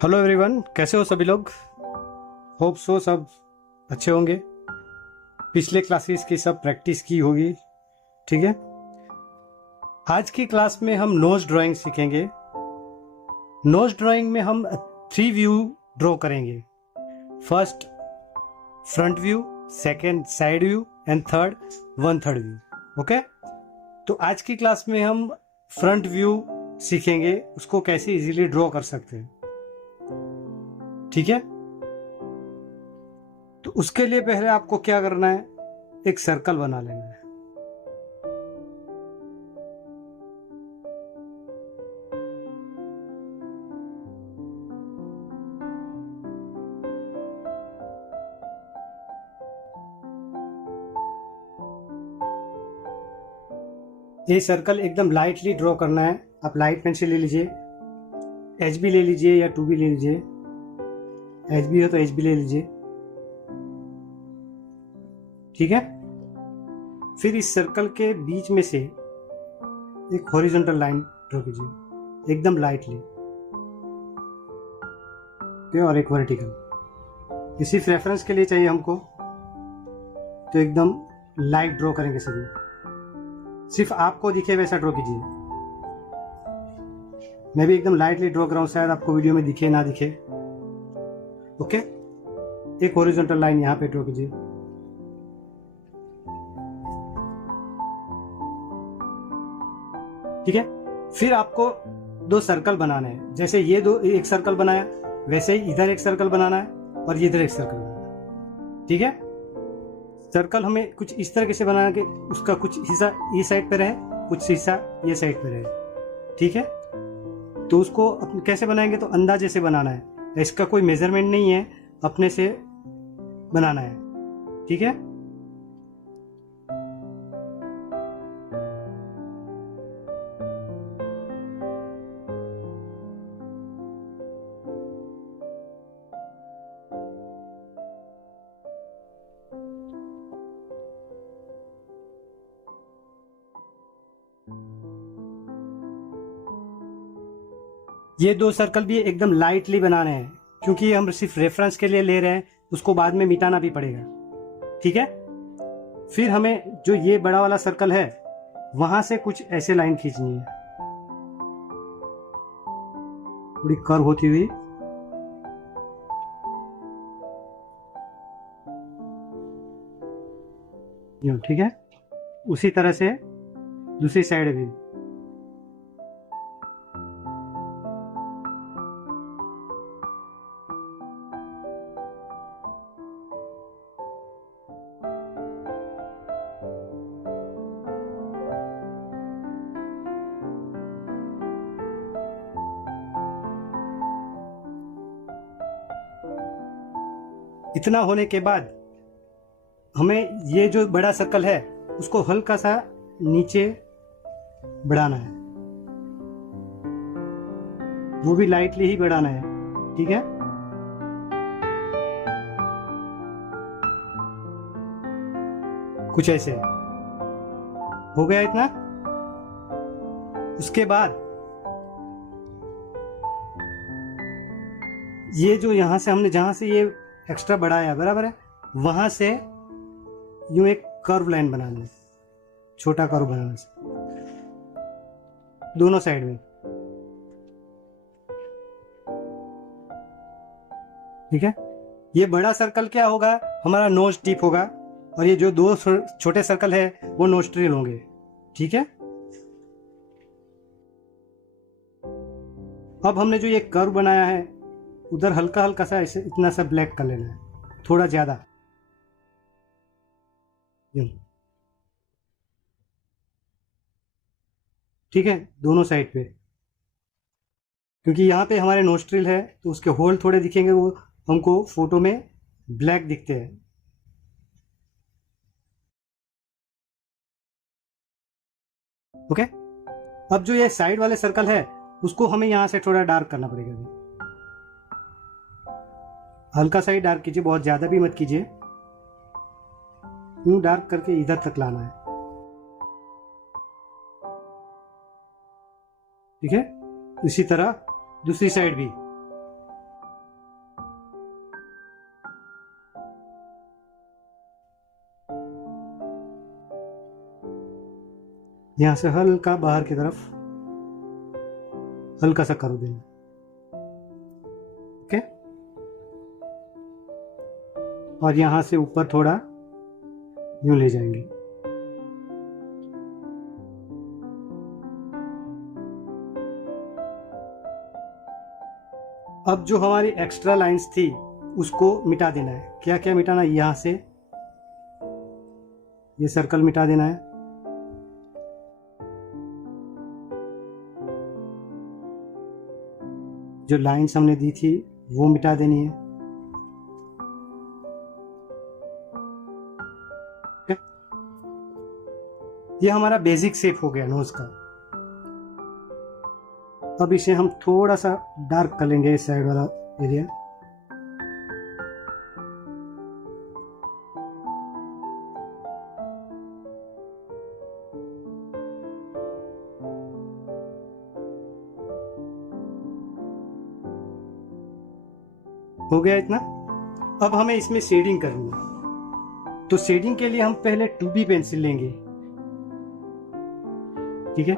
Hello everyone, कैसे हो सभी लोग। होप सो सब अच्छे होंगे। पिछले क्लासेस की सब प्रैक्टिस की होगी। ठीक है, आज की क्लास में हम नोज ड्राइंग सीखेंगे। नोज ड्राइंग में हम 3 व्यू ड्रॉ करेंगे। First front view, second side view and third 1/3 view. Okay, तो आज की क्लास में हम फ्रंट व्यू सीखेंगे, उसको कैसे इजीली ड्रॉ कर सकते हैं। ठीक है, तो उसके लिए पहले आपको क्या करना है, एक सर्कल बना लेना है। ये सर्कल एकदम लाइटली ड्रॉ करना है। आप लाइट पेंसिल ले लीजिए, HB ले लीजिए या 2B ले लीजिए। HB हो तो HB ले लीजिए। ठीक है, फिर इस सर्कल के बीच में से एक हॉरिजॉन्टल लाइन ड्रॉ कीजिए एकदम लाइटली। ओके, और एक वर्टिकल। ये सिर्फ रेफरेंस के लिए चाहिए हमको, तो एकदम लाइट ड्रॉ करेंगे सभी। सिर्फ आपको दिखे वैसा ड्रॉ कीजिए। मैं भी एकदम लाइटली ड्रॉ कर रहा हूं, शायद आपको वीडियो में दिखे ना दिखे। ओके, एक हॉरिजॉन्टल लाइन यहां पे ड्रॉ कीजिए। ठीक है, फिर आपको 2 सर्कल बनाने हैं। जैसे ये दो एक सर्कल बनाया, वैसे ही इधर एक सर्कल बनाना है और इधर एक सर्कल बनाना है। ठीक है, सर्कल हमें कुछ इस तरीके से बनाना कि उसका कुछ हिस्सा ये साइड पे रहे, कुछ हिस्सा ये साइड पे रहे। ठीक है, तो उसको कैसे बनाएंगे, तो अंदाजे से बनाना है। इसका कोई मेजरमेंट नहीं है, अपने से बनाना है। ठीक है, ये 2 सर्कल भी एकदम लाइटली बनाने हैं, क्योंकि हम सिर्फ रेफरेंस के लिए ले रहे हैं, उसको बाद में मिटाना भी पड़ेगा। ठीक है, फिर हमें जो ये बड़ा वाला सर्कल है वहां से कुछ ऐसे लाइन खींचनी है, थोड़ी कर्व होती हुई। ठीक है, उसी तरह से दूसरी साइड भी। इतना होने के बाद हमें ये जो बड़ा सर्कल है उसको हल्का सा नीचे बढ़ाना है, वो भी लाइटली ही बढ़ाना है। ठीक है, कुछ ऐसे हो गया इतना। उसके बाद ये जो यहां से हमने जहां से ये एक्स्ट्रा बढ़ाया बराबर है, वहां से यूं एक कर्व लाइन बनानी है, छोटा कर्व बनाना है दोनों साइड में। ठीक है, ये बड़ा सर्कल क्या होगा, हमारा नोज टिप होगा, और ये जो 2 छोटे सर्कल है वो नोस्ट्रिल होंगे। ठीक है, अब हमने जो ये कर्व बनाया है उधर हल्का हल्का सा ऐसे इतना सा ब्लैक कर लेना है, थोड़ा ज्यादा। ठीक है, दोनों साइड पे, क्योंकि यहाँ पे हमारे नोस्ट्रिल है तो उसके होल थोड़े दिखेंगे, वो हमको फोटो में ब्लैक दिखते हैं। ओके, अब जो ये साइड वाले सर्कल है उसको हमें यहाँ से थोड़ा डार्क करना पड़ेगा अभी। हल्का सा ही डार्क कीजिए, बहुत ज्यादा भी मत कीजिए। यूं डार्क करके इधर तक लाना है। ठीक है, इसी तरह दूसरी साइड भी। यहां से हल्का बाहर की तरफ हल्का सा कर देना। ओके, और यहां से ऊपर थोड़ा यूं ले जाएंगे। अब जो हमारी एक्स्ट्रा लाइंस थी उसको मिटा देना है। क्या क्या मिटाना है? यहां से ये सर्कल मिटा देना है, जो लाइंस हमने दी थी वो मिटा देनी है। ये हमारा बेसिक शेप हो गया नोज का। अब इसे हम थोड़ा सा डार्क कर लेंगे, इस साइड वाला एरिया। हो गया इतना। अब हमें इसमें शेडिंग करनी है, तो शेडिंग के लिए हम पहले 2B पेंसिल लेंगे। ठीक है,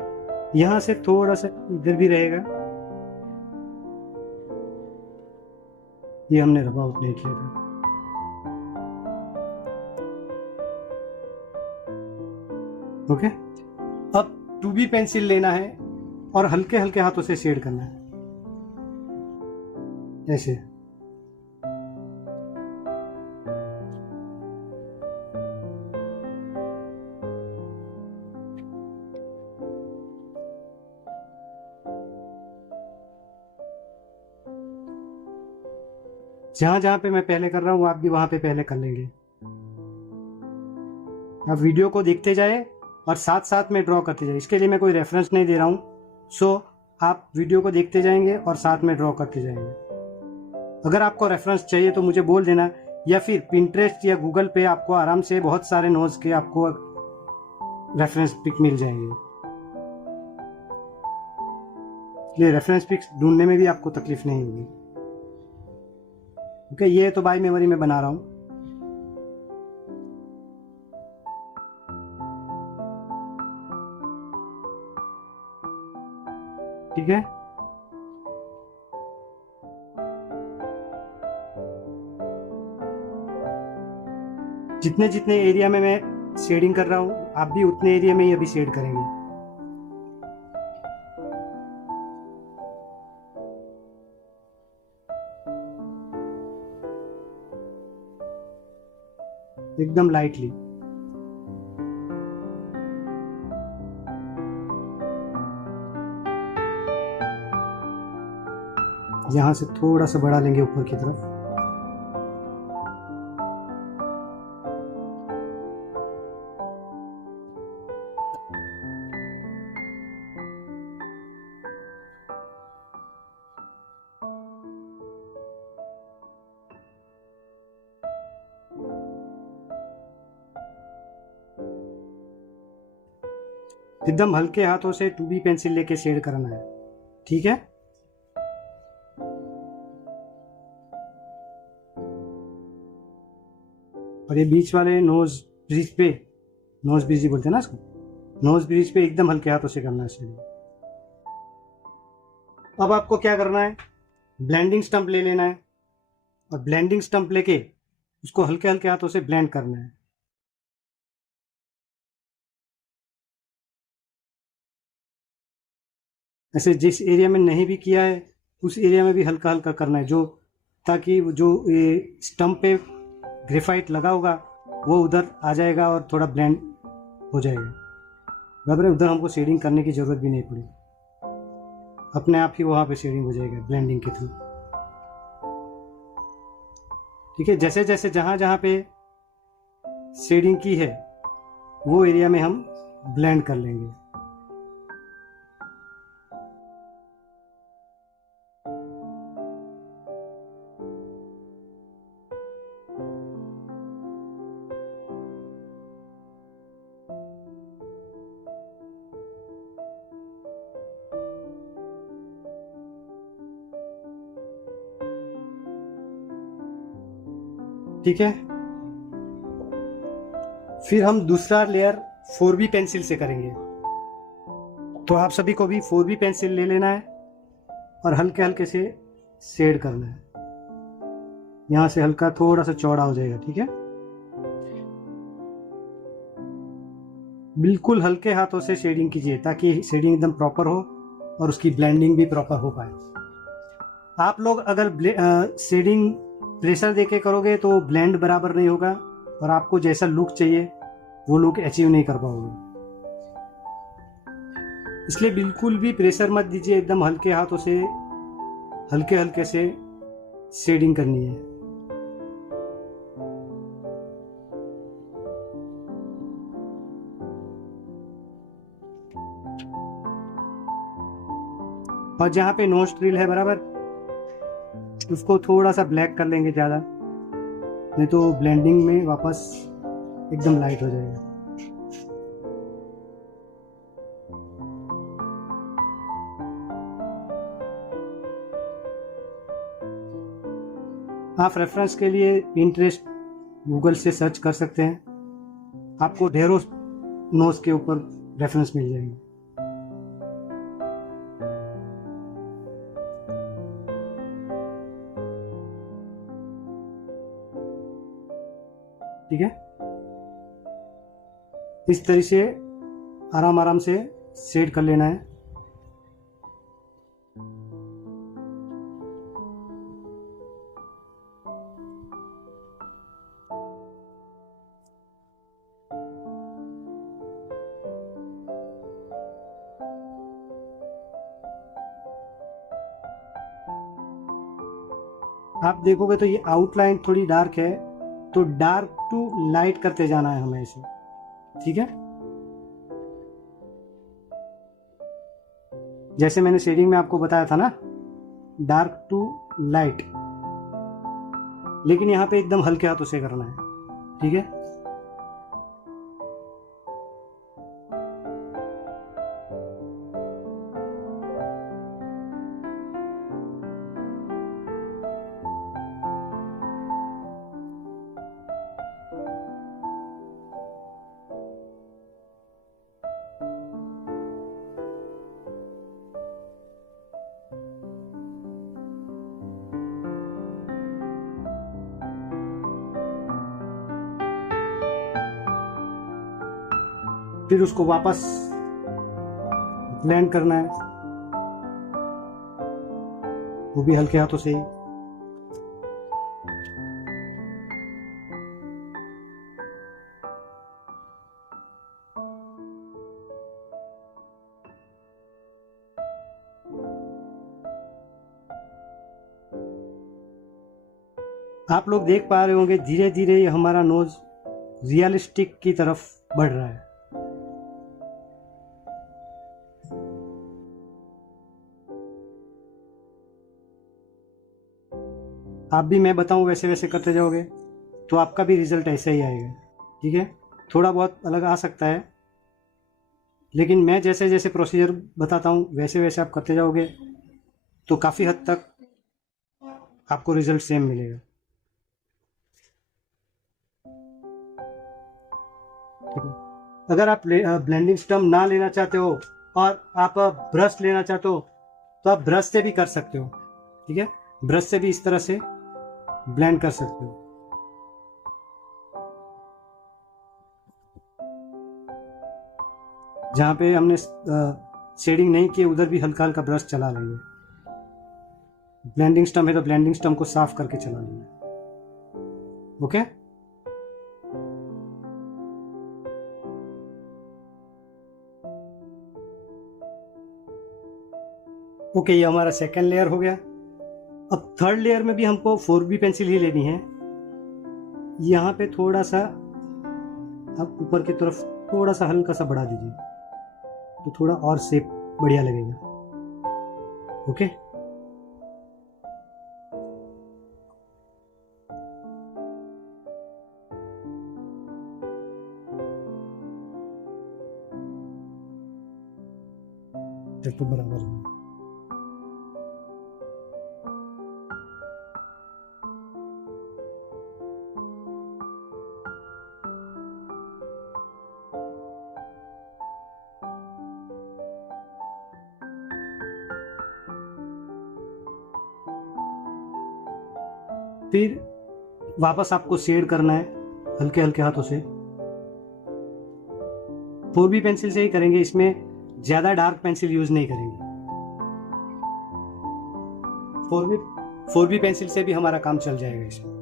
यहां से थोड़ा सा इधर भी रहेगा, ये हमने रब आउट नहीं किया था। ओके, अब 2B पेंसिल लेना है और हल्के हल्के हाथों से शेड करना है, ऐसे। जहां जहां पे मैं पहले कर रहा हूं आप भी वहां पे पहले कर लेंगे। आप वीडियो को देखते जाए और साथ साथ में ड्रॉ करते जाए। इसके लिए मैं कोई रेफरेंस नहीं दे रहा हूं, सो आप वीडियो को देखते जाएंगे और साथ में ड्रॉ करते जाएंगे। अगर आपको रेफरेंस चाहिए तो मुझे बोल देना, या फिर पिंटरेस्ट या गूगल पे आपको आराम से बहुत सारे नोज के आपको रेफरेंस पिक मिल जाएंगे। इसलिए रेफरेंस पिक्स ढूंढने में भी आपको तकलीफ नहीं होगी। ओके, ये तो बाय मेमोरी में बना रहा हूं। ठीक है, जितने जितने एरिया में मैं शेडिंग कर रहा हूं आप भी उतने एरिया में ही अभी शेड करेंगे। एकदम लाइटली। यहां से थोड़ा सा बढ़ा लेंगे ऊपर की तरफ। एकदम हल्के हाथों से 2B पेंसिल लेके शेड करना है। ठीक है, और ये बीच वाले नोज ब्रिज पे, नोज ब्रिज ही बोलते हैं ना इसको, नोज ब्रिज पे एकदम हल्के हाथों से करना है शेड। अब आपको क्या करना है, ब्लेंडिंग स्टंप ले लेना है और ब्लेंडिंग स्टंप लेके उसको हल्के हल्के हाथों से ब्लेंड करना है। ऐसे जिस एरिया में नहीं भी किया है उस एरिया में भी हल्का हल्का करना है, जो ताकि जो ये स्टंप पे ग्रेफाइट लगा होगा वो उधर आ जाएगा और थोड़ा ब्लेंड हो जाएगा। बराबर है, उधर हमको शेडिंग करने की जरूरत भी नहीं पड़ी, अपने आप ही वहां पे शेडिंग हो जाएगा ब्लेंडिंग के थ्रू। ठीक है, जैसे जैसे जहां जहां पे शेडिंग की है वो एरिया में हम ब्लेंड कर लेंगे। ठीक है, फिर हम दूसरा लेयर 4B पेंसिल से करेंगे। तो आप सभी को भी 4B पेंसिल ले लेना है और हल्के हल्के से शेड करना है। यहाँ से हल्का थोड़ा सा चौड़ा हो जाएगा, ठीक है। बिल्कुल हल्के हाथों से शेडिंग कीजिए ताकि शेडिंग एकदम प्रॉपर हो और उसकी ब्लेंडिंग भी प्रॉपर हो पाए। आप लोग अगर शेडिंग प्रेशर देके करोगे तो ब्लेंड बराबर नहीं होगा और आपको जैसा लुक चाहिए वो लुक अचीव नहीं कर पाओगे। इसलिए बिल्कुल भी प्रेशर मत दीजिए, एकदम हल्के हाथों से हल्के हल्के से शेडिंग करनी है। और जहाँ पे नोज ट्रिल है बराबर, उसको थोड़ा सा ब्लैक कर लेंगे ज़्यादा, नहीं तो ब्लेंडिंग में वापस एकदम लाइट हो जाएगा। आप रेफरेंस के लिए पिंटरेस्ट गूगल से सर्च कर सकते हैं, आपको ढेरों नोज के ऊपर रेफरेंस मिल जाएंगे। ठीक है, इस तरह से आराम आराम से शेड कर लेना है। आप देखोगे तो ये आउटलाइन थोड़ी डार्क है, तो डार्क टू लाइट करते जाना है हमें इसे, ठीक है। जैसे मैंने शेडिंग में आपको बताया था ना, डार्क टू लाइट, लेकिन यहाँ पे एकदम हल्के हाथों से करना है, ठीक है। फिर उसको वापस ब्लेंड करना है, वो भी हल्के हाथों से ही। आप लोग देख पा रहे होंगे धीरे धीरे ये हमारा नोज रियलिस्टिक की तरफ बढ़ रहा है। आप भी मैं बताऊं वैसे वैसे करते जाओगे तो आपका भी रिजल्ट ऐसा ही आएगा, ठीक है। थोड़ा बहुत अलग आ सकता है, लेकिन मैं जैसे जैसे प्रोसीजर बताता हूँ वैसे वैसे आप करते जाओगे तो काफ़ी हद तक आपको रिजल्ट सेम मिलेगा। अगर आप ब्लेंडिंग स्टम्प ना लेना चाहते हो और आप ब्रश लेना चाहते हो तो आप ब्रश से भी कर सकते हो, ठीक है। ब्रश से भी इस तरह से ब्लेंड कर सकते हो। जहाँ पे हमने शेडिंग नहीं की उधर भी हल्का हल्का ब्रश चला लेंगे। ब्लेंडिंग स्टम्प है तो ब्लेंडिंग स्टम्प को साफ करके चला लेंगे, ओके। ओके, ये हमारा सेकेंड लेयर हो गया। अब थर्ड लेयर में भी हमको 4B पेंसिल ही लेनी है। यहाँ पे थोड़ा सा आप ऊपर की तरफ थोड़ा सा हल्का सा बढ़ा दीजिए तो थोड़ा और शेप बढ़िया लगेगा, ओके। तो बराबर है। फिर वापस आपको शेड करना है हल्के हल्के हाथों से। 4B पेंसिल से ही करेंगे, इसमें ज्यादा डार्क पेंसिल यूज नहीं करेंगे। 4B पेंसिल से भी हमारा काम चल जाएगा इसमें।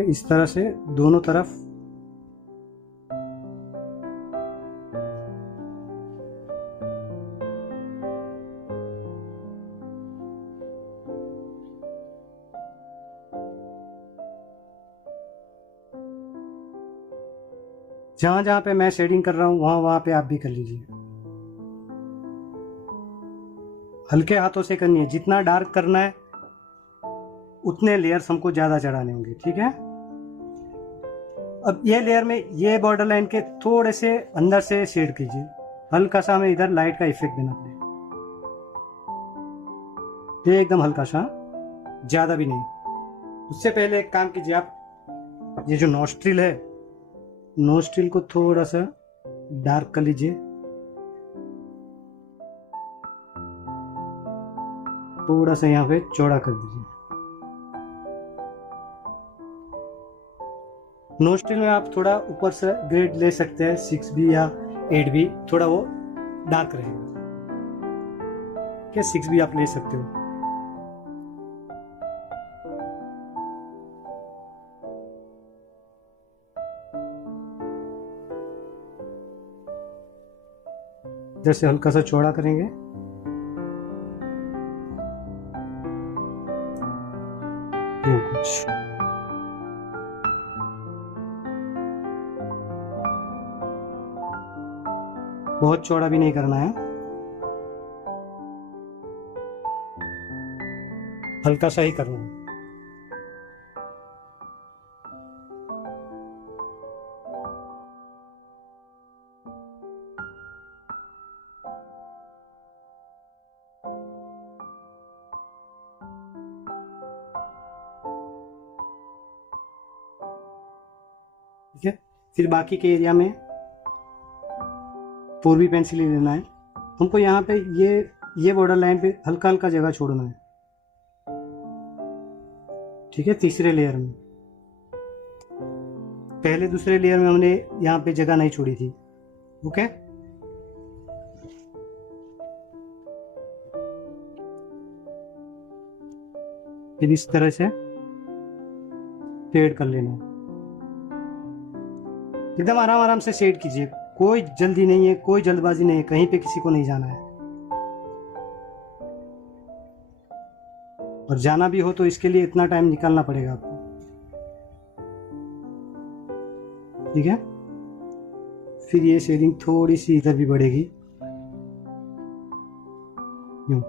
इस तरह से दोनों तरफ जहां जहां पे मैं शेडिंग कर रहा हूं वहां वहां पे आप भी कर लीजिए। हल्के हाथों से करनी है, जितना डार्क करना है उतने लेयर्स हमको ज्यादा चढ़ाने होंगे, ठीक है। अब ये लेयर में ये बॉर्डर लाइन के थोड़े से अंदर से शेड कीजिए, हल्का सा हमें इधर लाइट का इफेक्ट देना पड़ेगा। ये एकदम हल्का सा, ज्यादा भी नहीं। उससे पहले एक काम कीजिए आप, ये जो नोस्ट्रिल है, नोस्ट्रिल को थोड़ा सा डार्क कर लीजिए, थोड़ा सा यहाँ पे चौड़ा कर दीजिए। नोस्ट्रिल में आप थोड़ा ऊपर से ग्रेड ले सकते हैं, 6B या 8B, थोड़ा वो डार्क रहेगा। क्या 6B आप ले सकते हो। जैसे हल्का सा चौड़ा करेंगे, यूं कुछ। बहुत चौड़ा भी नहीं करना है, हल्का सा ही करना है। ठीक है, फिर बाकी के एरिया में 4B पेंसिल ही लेना है हमको। यहाँ पे ये बॉर्डर लाइन पे हल्का हल्का जगह छोड़ना है, ठीक है। तीसरे लेयर में, पहले दूसरे लेयर में हमने यहाँ पे जगह नहीं छोड़ी थी, ओके। फिर इस तरह से शेड कर लेना है, एकदम आराम आराम से शेड कीजिए, कोई जल्दी नहीं है, कोई जल्दबाजी नहीं है, कहीं पे किसी को नहीं जाना है। और जाना भी हो तो इसके लिए इतना टाइम निकालना पड़ेगा आपको, ठीक है। फिर ये शेडिंग थोड़ी सी इधर भी बढ़ेगी, यूं।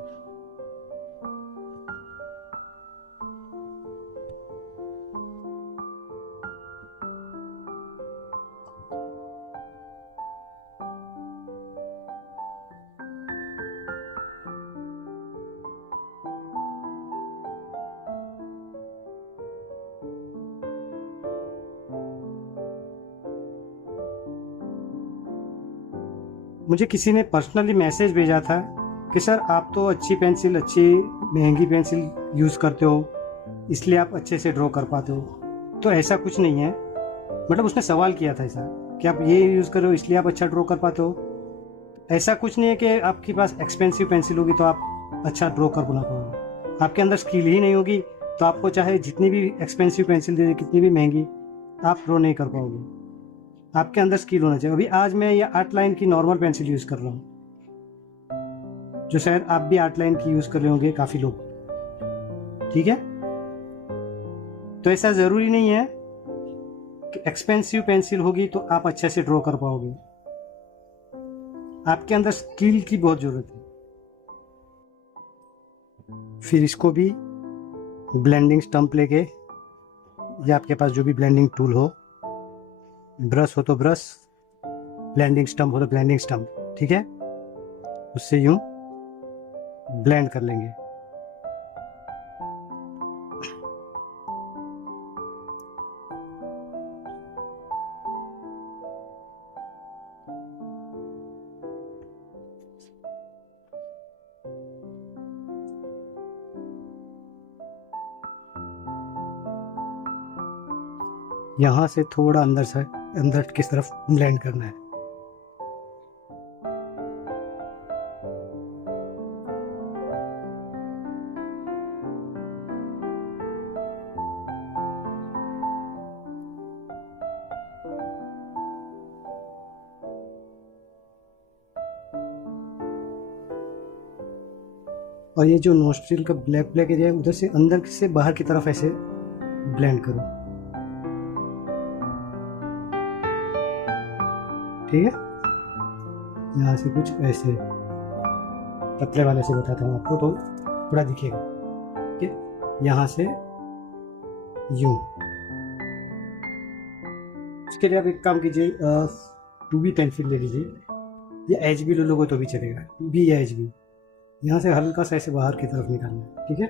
मुझे किसी ने पर्सनली मैसेज भेजा था कि सर आप तो अच्छी पेंसिल, अच्छी महंगी पेंसिल यूज़ करते हो, इसलिए आप अच्छे से ड्रॉ कर पाते हो। तो ऐसा कुछ नहीं है, मतलब उसने सवाल किया था ऐसा कि आप ये यूज़ कर रहे हो इसलिए आप अच्छा ड्रॉ कर पाते हो। ऐसा कुछ नहीं है कि आपके पास एक्सपेंसिव पेंसिल होगी तो आप अच्छा ड्रॉ कर बना पाओगे। आपके अंदर स्किल ही नहीं होगी तो आपको चाहे जितनी भी एक्सपेंसिव पेंसिल दे दे, कितनी भी महंगी, आप ड्रॉ नहीं कर पाओगे। आपके अंदर स्किल होना चाहिए। अभी आज मैं ये 8 लाइन की नॉर्मल पेंसिल यूज कर रहा हूँ, जो शायद आप भी 8 लाइन की यूज कर रहे होंगे काफी लोग, ठीक है। तो ऐसा जरूरी नहीं है कि एक्सपेंसिव पेंसिल होगी तो आप अच्छे से ड्रॉ कर पाओगे। आपके अंदर स्किल की बहुत जरूरत है। फिर इसको भी ब्लेंडिंग स्टम्प लेके, या आपके पास जो भी ब्लेंडिंग टूल हो, ब्रश हो तो ब्रश, ब्लेंडिंग स्टम्प हो तो ब्लेंडिंग स्टम्प, ठीक है, उससे यूं ब्लेंड कर लेंगे। यहाँ से थोड़ा अंदर की तरफ ब्लेंड करना है। और ये जो नोस्ट्रिल का ब्लैक ब्लैक एरिया है उधर से अंदर से बाहर की तरफ ऐसे ब्लेंड करो, ठीक है। यहाँ से कुछ ऐसे पतले वाले से बताता हूँ आपको तो थोड़ा दिखेगा, ठीक है। यहाँ से यूं। उसके लिए आप एक काम कीजिए, 2B पेंसिल ले लीजिए या HB ले लोगे तो भी चलेगा, B या HB। यहाँ से हल्का सा ऐसे बाहर की तरफ निकालना है, ठीक है।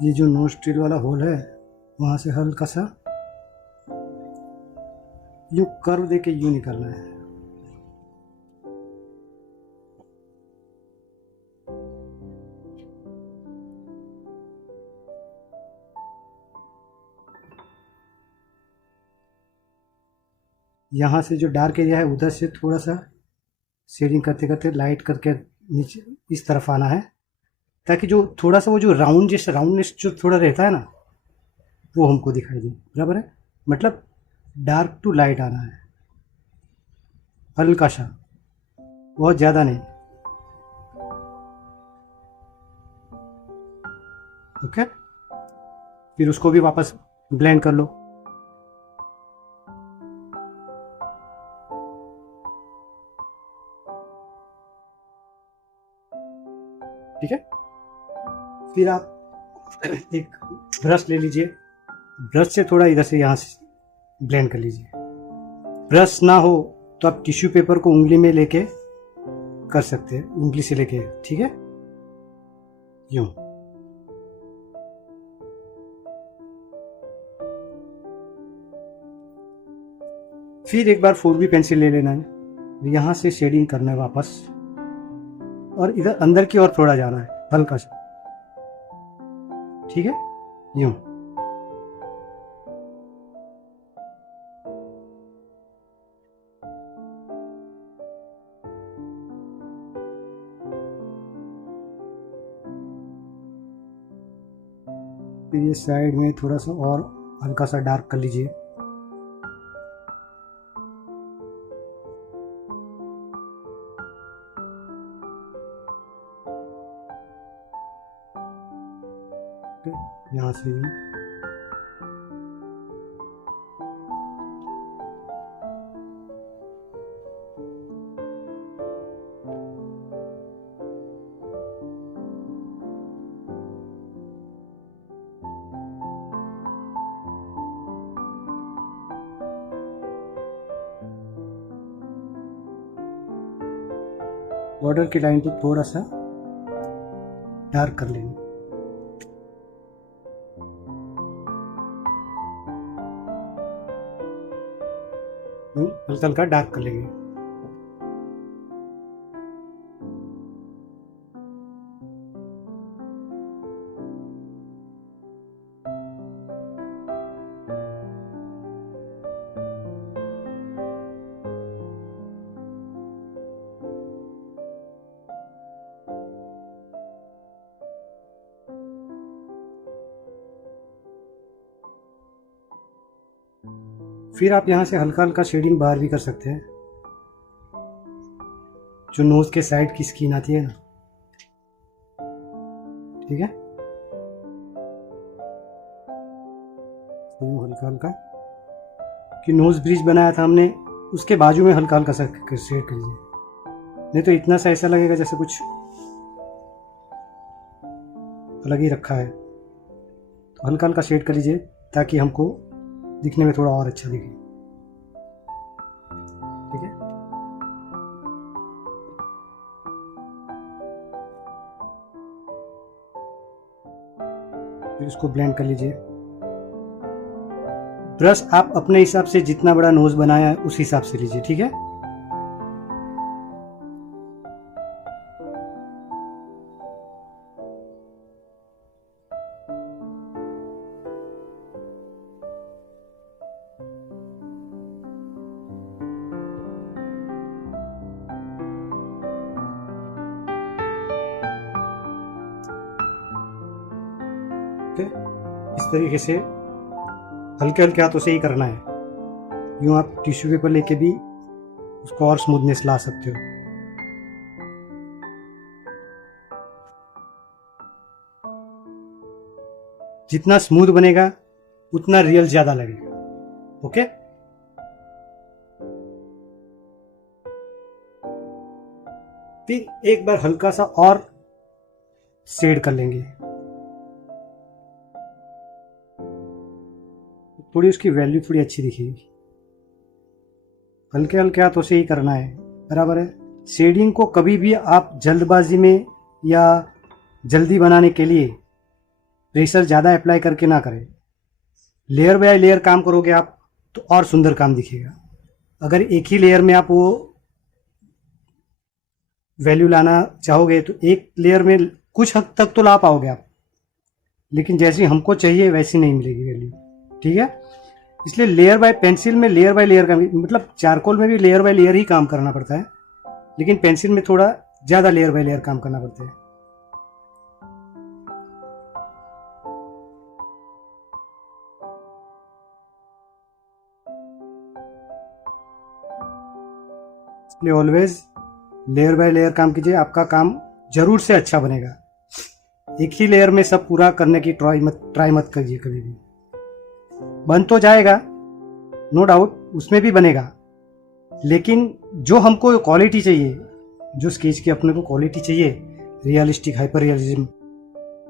ये जो नोस्ट्रिल वाला होल है वहां से हल्का सा यू कर्व देके यू निकालना है। यहाँ से जो डार्क एरिया है उधर से थोड़ा सा शेडिंग करते करते लाइट करके नीचे इस तरफ आना है, ताकि जो थोड़ा सा वो जो राउंडनेस जो थोड़ा रहता है ना वो हमको दिखाई दे। बराबर है, मतलब डार्क टू लाइट आना है, हल्का सा, बहुत ज़्यादा नहीं। ओके, फिर उसको भी वापस ब्लेंड कर लो। ठीक है, फिर आप एक ब्रश ले लीजिए, ब्रश से थोड़ा इधर से यहाँ से ब्लेंड कर लीजिए। ब्रश ना हो तो आप टिश्यू पेपर को उंगली में लेके कर सकते हैं, उंगली से लेके, ठीक है, यूं। फिर एक बार 4B पेंसिल ले लेना है, यहाँ से शेडिंग करना है वापस, और इधर अंदर की ओर थोड़ा जाना है हल्का सा, ठीक है, यूं। फिर ये साइड में थोड़ा सा और हल्का सा डार्क कर लीजिए। यहाँ से भी बॉर्डर की लाइन को थोड़ा सा डार्क कर लेंगे। हल्का हल्का डार्क कर लेंगे। फिर आप यहाँ से हल्का हल्का शेडिंग बाहर भी कर सकते हैं, जो नोज के साइड की स्किन आती है ना, ठीक है, हल्का हल्का, कि नोज ब्रिज बनाया था हमने उसके बाजू में हल्का हल्का सा शेड कर लीजिए, नहीं तो इतना सा ऐसा लगेगा जैसे कुछ अलग ही रखा है। तो हल्का हल्का शेड कर लीजिए ताकि हमको दिखने में थोड़ा और अच्छा दिखे, ठीक है। फिर इसको ब्लेंड कर लीजिए। ब्रश आप अपने हिसाब से जितना बड़ा नोज बनाया है उस हिसाब से लीजिए, ठीक है। ओके, इस तरीके से हल्के हल्के हाथों से ही करना है। यूं आप टिश्यू पेपर लेके भी उसको और स्मूथनेस ला सकते हो। जितना स्मूथ बनेगा उतना रियल ज्यादा लगेगा। ओके, फिर एक बार हल्का सा और शेड कर लेंगे, थोड़ी उसकी वैल्यू थोड़ी अच्छी दिखेगी। हल्के हल्के हाथों से ही करना है, बराबर है। शेडिंग को कभी भी आप जल्दबाजी में या जल्दी बनाने के लिए प्रेशर ज़्यादा अप्लाई करके ना करें। लेयर बाय लेयर काम करोगे आप तो और सुंदर काम दिखेगा। अगर एक ही लेयर में आप वो वैल्यू लाना चाहोगे तो एक लेयर में कुछ हद तक तो ला पाओगे आप, लेकिन जैसी हमको चाहिए वैसी नहीं मिलेगी वैल्यू, ठीक है। इसलिए लेयर बाय पेंसिल में लेयर बाय लेयर का मतलब चारकोल में भी लेयर बाय लेयर ही काम करना पड़ता है, लेकिन पेंसिल में थोड़ा ज्यादा लेयर बाय लेयर काम करना पड़ता है। इसलिए ऑलवेज लेयर बाय लेयर काम कीजिए, आपका काम जरूर से अच्छा बनेगा। एक ही लेयर में सब पूरा करने की ट्राई मत करिए कभी भी। बन तो जाएगा, नो डाउट, उसमें भी बनेगा, लेकिन जो हमको क्वालिटी चाहिए, जो स्केच की अपने को क्वालिटी चाहिए, रियलिस्टिक हाइपर रियलिज्म,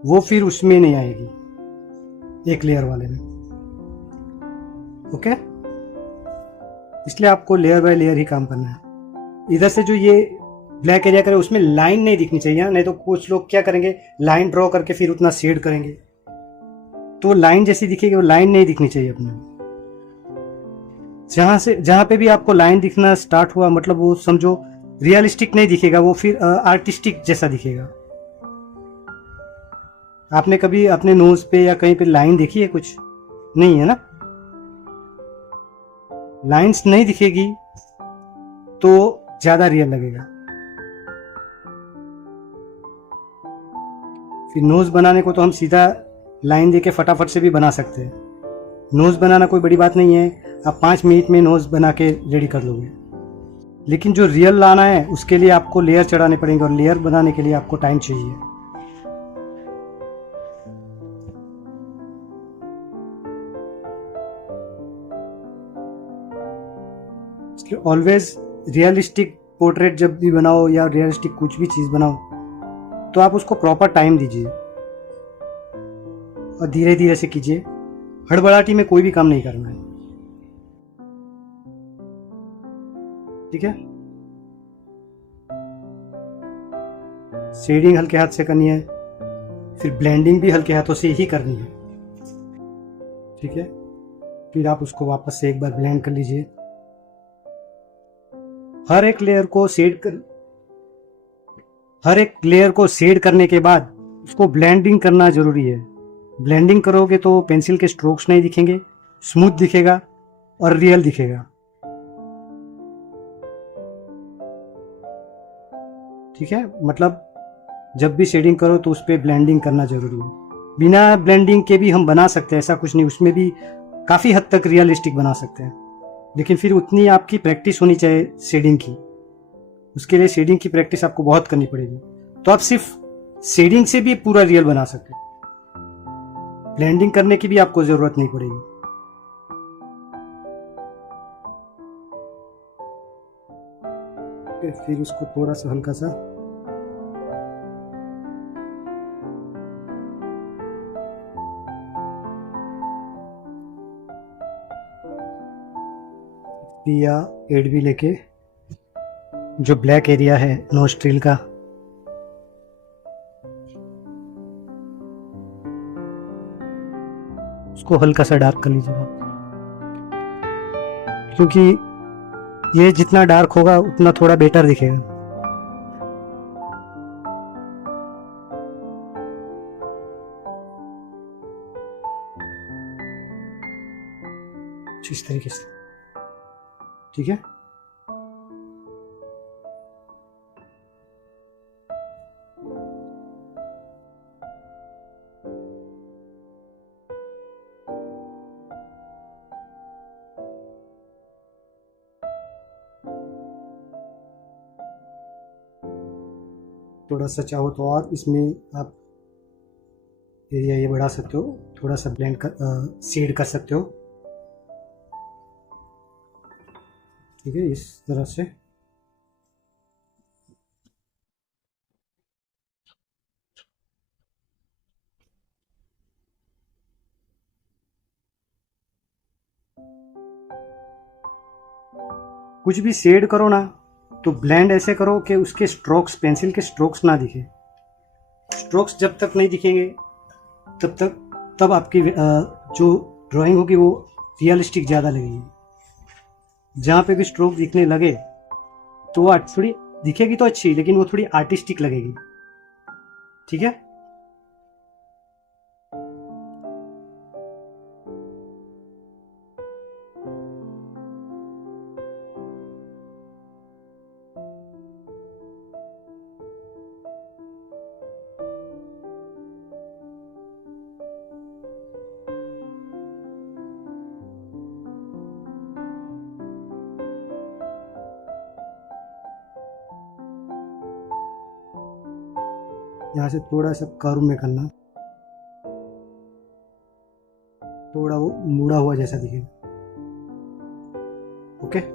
वो फिर उसमें नहीं आएगी एक लेयर वाले में। ओके, इसलिए आपको लेयर बाय लेयर ही काम करना है। इधर से जो ये ब्लैक एरिया करे उसमें लाइन नहीं दिखनी चाहिए, नहीं तो कुछ लोग क्या करेंगे, लाइन ड्रॉ करके फिर उतना शेड करेंगे तो लाइन जैसी दिखेगी, वो लाइन नहीं दिखनी चाहिए अपने। जहां पे भी आपको लाइन दिखना स्टार्ट हुआ मतलब वो समझो रियलिस्टिक नहीं दिखेगा, वो फिर आर्टिस्टिक जैसा दिखेगा। आपने कभी अपने नोज पे या कहीं पे लाइन देखी है? कुछ नहीं है ना। लाइंस नहीं दिखेगी तो ज्यादा रियल लगेगा। फिर नोज बनाने को तो हम सीधा लाइन देके फटाफट से भी बना सकते हैं। नोज बनाना कोई बड़ी बात नहीं है, आप 5 मिनट में नोज बना के रेडी कर लोगे। लेकिन जो रियल लाना है उसके लिए आपको लेयर चढ़ाने पड़ेंगे, और लेयर बनाने के लिए आपको टाइम चाहिए। इसलिए ऑलवेज रियलिस्टिक पोर्ट्रेट जब भी बनाओ या रियलिस्टिक कुछ भी चीज बनाओ तो आप उसको प्रॉपर टाइम दीजिए और धीरे धीरे से कीजिए। हड़बड़ाहटी में कोई भी काम नहीं करना है, ठीक है। शेडिंग हल्के हाथ से करनी है, फिर ब्लेंडिंग भी हल्के हाथों से ही करनी है, ठीक है। फिर आप उसको वापस से एक बार ब्लेंड कर लीजिए। हर एक लेयर को शेड करने के बाद उसको ब्लेंडिंग करना जरूरी है। ब्लेंडिंग करोगे तो पेंसिल के स्ट्रोक्स नहीं दिखेंगे, स्मूथ दिखेगा और रियल दिखेगा, ठीक है। मतलब जब भी शेडिंग करो तो उस पर ब्लेंडिंग करना जरूरी है। बिना ब्लेंडिंग के भी हम बना सकते हैं, ऐसा कुछ नहीं, उसमें भी काफी हद तक रियलिस्टिक बना सकते हैं, लेकिन फिर उतनी आपकी प्रैक्टिस होनी चाहिए शेडिंग की। उसके लिए शेडिंग की प्रैक्टिस आपको बहुत करनी पड़ेगी, तो आप सिर्फ शेडिंग से भी पूरा रियल बना सकते हैं। ब्लेंडिंग करने की भी आपको जरूरत नहीं पड़ेगी। फिर उसको थोड़ा सा हल्का सा या 8B लेके जो ब्लैक एरिया है नोस्ट्रिल का, उसको हल्का सा डार्क कर लीजिएगा, क्योंकि ये जितना डार्क होगा उतना थोड़ा बेटर दिखेगा। इस तरीके से, ठीक है। थोड़ा सा चाहो तो और इसमें आप एरिया ये बढ़ा सकते हो, थोड़ा सा ब्लेंड कर शेड कर सकते हो, ठीक है, इस तरह से। कुछ भी शेड करो ना तो ब्लेंड ऐसे करो कि उसके स्ट्रोक्स, पेंसिल के स्ट्रोक्स ना दिखे। स्ट्रोक्स जब तक नहीं दिखेंगे तब आपकी जो ड्राइंग होगी वो रियलिस्टिक ज़्यादा लगेगी। जहाँ पे भी स्ट्रोक दिखने लगे तो वो थोड़ी दिखेगी तो अच्छी, लेकिन वो थोड़ी आर्टिस्टिक लगेगी, ठीक है। यहाँ से थोड़ा सा कर्व में करना, थोड़ा वो मुड़ा हुआ जैसा दिखेगा, ओके।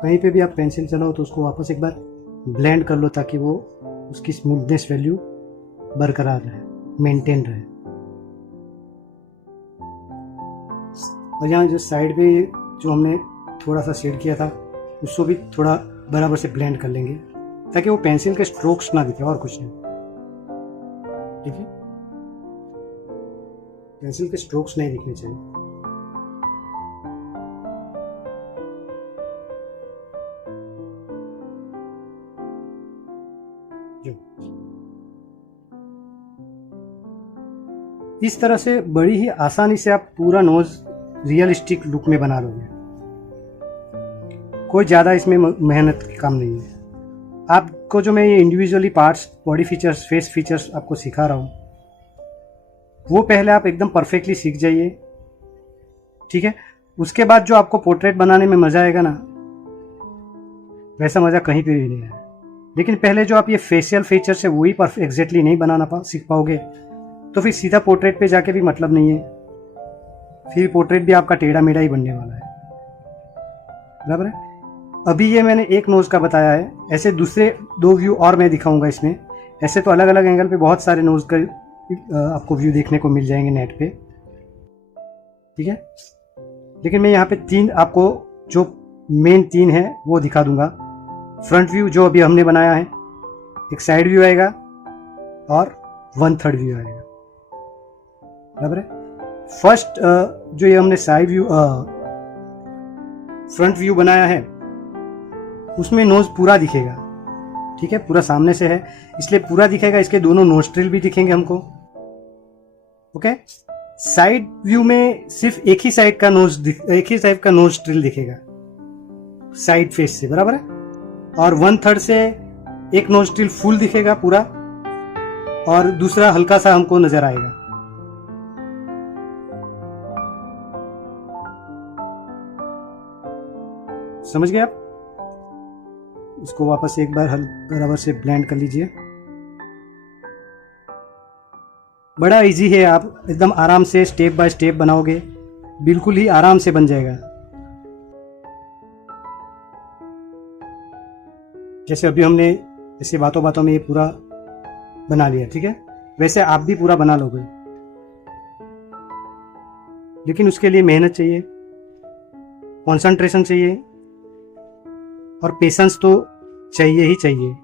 कहीं पे भी आप पेंसिल चलाओ तो उसको वापस एक बार ब्लेंड कर लो, ताकि वो उसकी स्मूथनेस वैल्यू बरकरार रहे, मेंटेन रहे। और यहाँ जो साइड पे जो हमने थोड़ा सा शेड किया था उसको भी थोड़ा बराबर से ब्लेंड कर लेंगे, ताकि वो पेंसिल के स्ट्रोक्स ना दिखे, और कुछ नहीं, ठीक है। पेंसिल के स्ट्रोक्स नहीं दिखने चाहिए। इस तरह से बड़ी ही आसानी से आप पूरा नोज रियलिस्टिक लुक में बना लोगे। कोई ज़्यादा इसमें मेहनत का काम नहीं है। आपको जो मैं ये individually parts, body features, face features आपको सिखा रहा हूँ, वो पहले आप एकदम परफेक्टली सीख जाइए, ठीक है। उसके बाद जो आपको पोर्ट्रेट बनाने में मज़ा आएगा ना, वैसा मज़ा कहीं पे भी नहीं है। लेकिन पहले जो आप ये फेशियल फीचर्स है वही एग्जैक्टली नहीं बनाना सीख पाओगे तो फिर सीधा पोर्ट्रेट पे जाके भी मतलब नहीं है, फिर पोर्ट्रेट भी आपका टेढ़ा मेढ़ा ही बनने वाला है, बराबर है। अभी ये मैंने एक नोज का बताया है, ऐसे दूसरे 2 व्यू और मैं दिखाऊंगा इसमें। ऐसे तो अलग अलग एंगल पे बहुत सारे नोज का आपको व्यू देखने को मिल जाएंगे नेट पे, ठीक है। लेकिन मैं यहाँ पे 3 आपको जो मेन 3 है वो दिखा दूंगा। फ्रंट व्यू जो अभी हमने बनाया है, एक साइड व्यू आएगा और 1/3 व्यू आएगा, बराबर है। फर्स्ट जो ये हमने साइड व्यू फ्रंट व्यू बनाया है उसमें नोज पूरा दिखेगा, ठीक है, पूरा सामने से है इसलिए पूरा दिखेगा। इसके दोनों नोस्ट्रिल भी दिखेंगे हमको, ओके। साइड व्यू में सिर्फ एक ही साइड का नोस्ट्रिल दिखेगा साइड फेस से, बराबर है। और 1/3 से एक नोस्ट्रिल फुल दिखेगा पूरा और दूसरा हल्का सा हमको नजर आएगा। समझ गए आप? इसको वापस एक बार बराबर से ब्लेंड कर लीजिए। बड़ा इजी है, आप एकदम आराम से स्टेप बाय स्टेप बनाओगे, बिल्कुल ही आराम से बन जाएगा। जैसे अभी हमने ऐसे बातों बातों में ये पूरा बना लिया, ठीक है, वैसे आप भी पूरा बना लोगे, लेकिन उसके लिए मेहनत चाहिए, कंसंट्रेशन चाहिए और पेशेंस तो चाहिए ही चाहिए।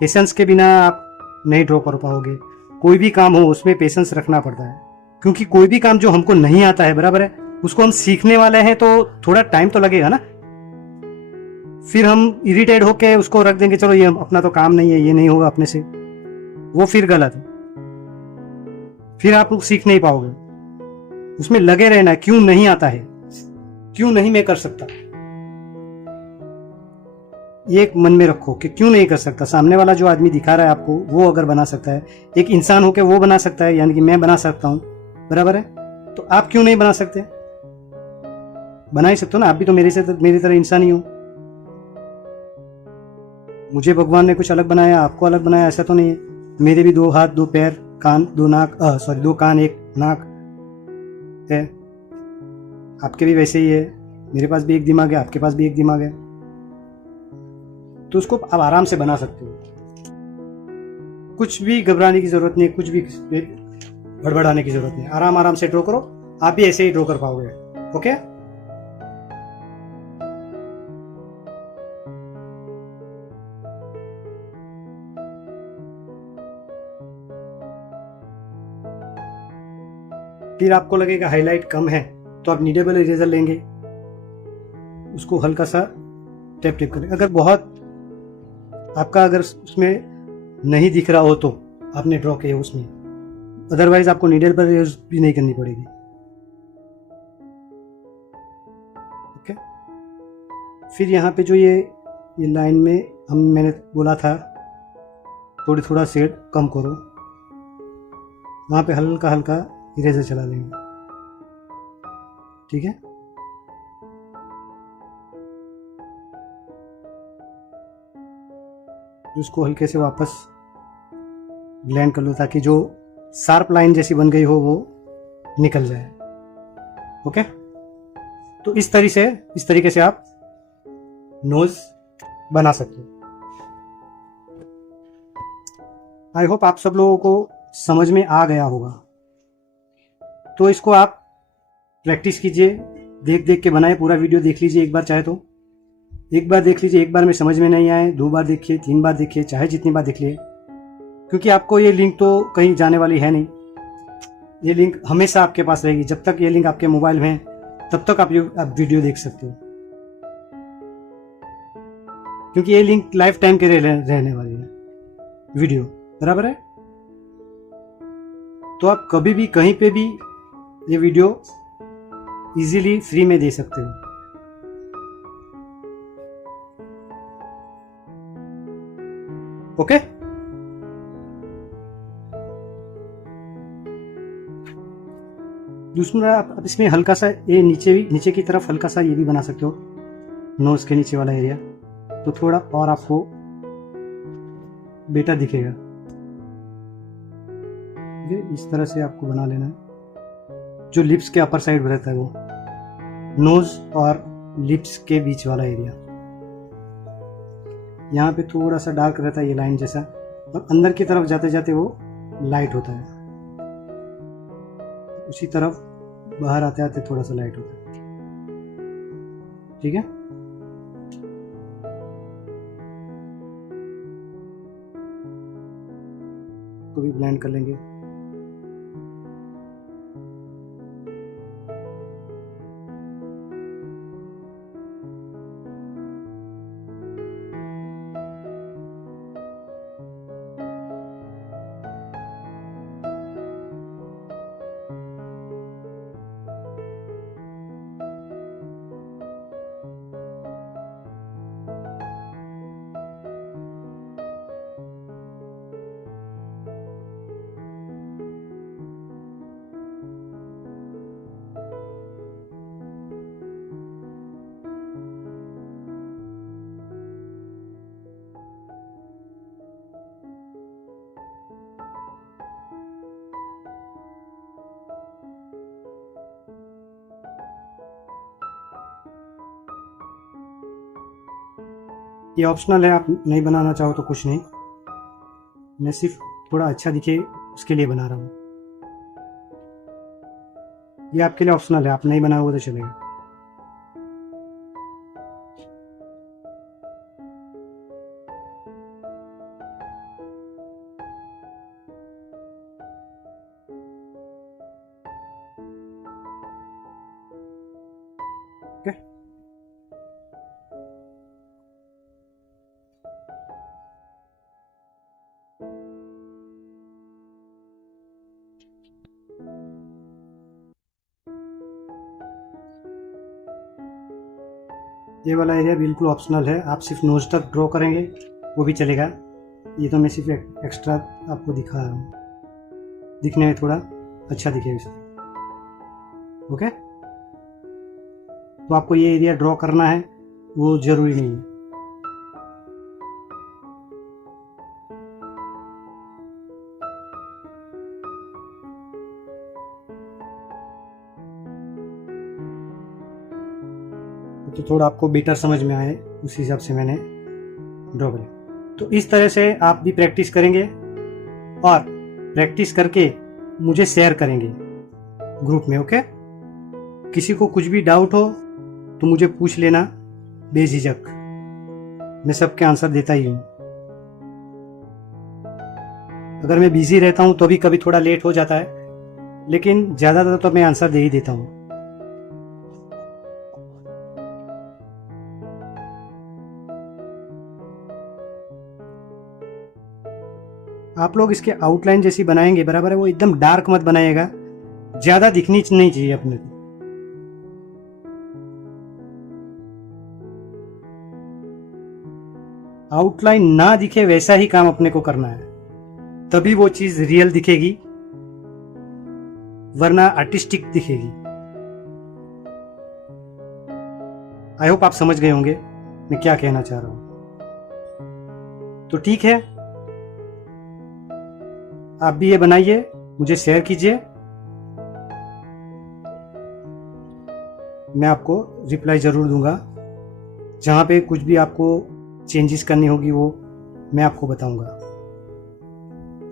पेशेंस के बिना आप नहीं ड्रॉ कर पाओगे। कोई भी काम हो उसमें पेशेंस रखना पड़ता है, क्योंकि कोई भी काम जो हमको नहीं आता है, बराबर है, उसको हम सीखने वाले हैं तो थोड़ा टाइम तो लगेगा ना। फिर हम इरिटेट होके उसको रख देंगे, चलो ये अपना तो काम नहीं है, ये नहीं होगा अपने से, वो फिर गलत है। फिर आप लोग सीख नहीं पाओगे। उसमें लगे रहना, क्यों नहीं आता है, क्यों नहीं मैं कर सकता, ये एक मन में रखो कि क्यों नहीं कर सकता। सामने वाला जो आदमी दिखा रहा है आपको, वो अगर बना सकता है, एक इंसान होकर वो बना सकता है, यानी कि मैं बना सकता हूं, बराबर है, तो आप क्यों नहीं बना सकते? बना ही सकते हो ना, आप भी तो मेरी तरह इंसान ही हो। मुझे भगवान ने कुछ अलग बनाया, आपको अलग बनाया, ऐसा तो नहीं है। मेरे भी 2 हाथ 2 पैर, कान 2 नाक, 2 कान 1 नाक है, आपके भी वैसे ही है। मेरे पास भी एक दिमाग है, आपके पास भी एक दिमाग है, तो उसको आप आराम से बना सकते हो। कुछ भी घबराने की जरूरत नहीं, कुछ भी बड़बड़ाने की जरूरत नहीं, आराम आराम से ड्रॉ करो, आप भी ऐसे ही ड्रॉ कर पाओगे। ओके, फिर आपको लगेगा हाईलाइट कम है, तो आप नीडेबल इरेजर लेंगे, उसको हल्का सा टैप टैप करें। अगर बहुत आपका अगर उसमें नहीं दिख रहा हो तो आपने ड्रॉ किया उसमें, अदरवाइज आपको नीडेबल इरेजर भी नहीं करनी पड़ेगी। ओके, फिर यहाँ पे जो ये लाइन में मैंने बोला था थोड़ा शेड कम करो, वहां पे हल्का हल्का इरेजर चला देंगे, ठीक है। उसको हल्के से वापस ब्लेंड कर लो, ताकि जो शार्प लाइन जैसी बन गई हो वो निकल जाए। ओके, तो इस तरीके से आप नोज बना सकते हो। आई होप आप सब लोगों को समझ में आ गया होगा। तो इसको आप प्रैक्टिस कीजिए, देख देख के बनाए, पूरा वीडियो देख लीजिए एक बार, चाहे तो एक बार देख लीजिए, एक बार में समझ में नहीं आए 2 बार देखिए, 3 बार देखिए, चाहे जितनी बार देख लिए, क्योंकि आपको ये लिंक तो कहीं जाने वाली है नहीं। ये लिंक हमेशा आपके पास रहेगी, जब तक ये लिंक आपके मोबाइल में है तब तक आप वीडियो देख सकते हो, क्योंकि ये लिंक लाइफ टाइम के रहने वाली है वीडियो, बराबर है। तो आप कभी भी कहीं पे भी ये वीडियो इजीली फ्री में दे सकते हो। ओके, दूसरा आप इसमें हल्का सा ये नीचे की तरफ हल्का सा ये भी बना सकते हो, नोज के नीचे वाला एरिया, तो थोड़ा और आपको बेटर दिखेगा। इस तरह से आपको बना लेना है। जो लिप्स के अपर साइड रहता है वो नोज और लिप्स के बीच वाला एरिया, यहाँ पे थोड़ा सा डार्क रहता है ये लाइन जैसा, और अंदर की तरफ जाते जाते वो लाइट होता है, उसी तरफ बाहर आते आते थोड़ा सा लाइट होता है, ठीक है। तो भी ब्लेंड कर लेंगे। ये ऑप्शनल है, आप नहीं बनाना चाहो तो कुछ नहीं, मैं सिर्फ थोड़ा अच्छा दिखे उसके लिए बना रहा हूँ। ये आपके लिए ऑप्शनल है, आप नहीं बनाओगे तो चलेगा। ओके, ये वाला एरिया बिल्कुल ऑप्शनल है, आप सिर्फ नोज तक ड्रॉ करेंगे वो भी चलेगा। ये तो मैं सिर्फ एक्स्ट्रा आपको दिखा रहा हूँ, दिखने में थोड़ा अच्छा दिखेगा इसे। ओके, तो आपको ये एरिया ड्रॉ करना है वो ज़रूरी नहीं है। तो थोड़ा आपको बेटर समझ में आए उस हिसाब से मैंने ड्रॉ किया। तो इस तरह से आप भी प्रैक्टिस करेंगे और प्रैक्टिस करके मुझे शेयर करेंगे ग्रुप में। ओके, किसी को कुछ भी डाउट हो तो मुझे पूछ लेना बेझिझक, मैं सबके आंसर देता ही हूँ। अगर मैं बिजी रहता हूँ तो भी कभी थोड़ा लेट हो जाता है, लेकिन ज़्यादातर तो मैं आंसर दे ही देता हूँ। आप लोग इसके आउटलाइन जैसी बनाएंगे बराबर है, वो एकदम डार्क मत बनाइएगा, ज्यादा दिखनी नहीं चाहिए अपने को। आउटलाइन ना दिखे वैसा ही काम अपने को करना है, तभी वो चीज रियल दिखेगी, वरना आर्टिस्टिक दिखेगी। आई होप आप समझ गए होंगे मैं क्या कहना चाह रहा हूं। तो ठीक है, आप भी ये बनाइए, मुझे शेयर कीजिए, मैं आपको रिप्लाई जरूर दूंगा। जहां पे कुछ भी आपको चेंजेस करनी होगी वो मैं आपको बताऊंगा।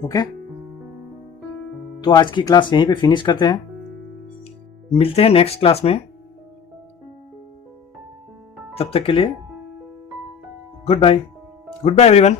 ओके, तो आज की क्लास यहीं पे फिनिश करते हैं, मिलते हैं नेक्स्ट क्लास में। तब तक के लिए goodbye, goodbye everyone.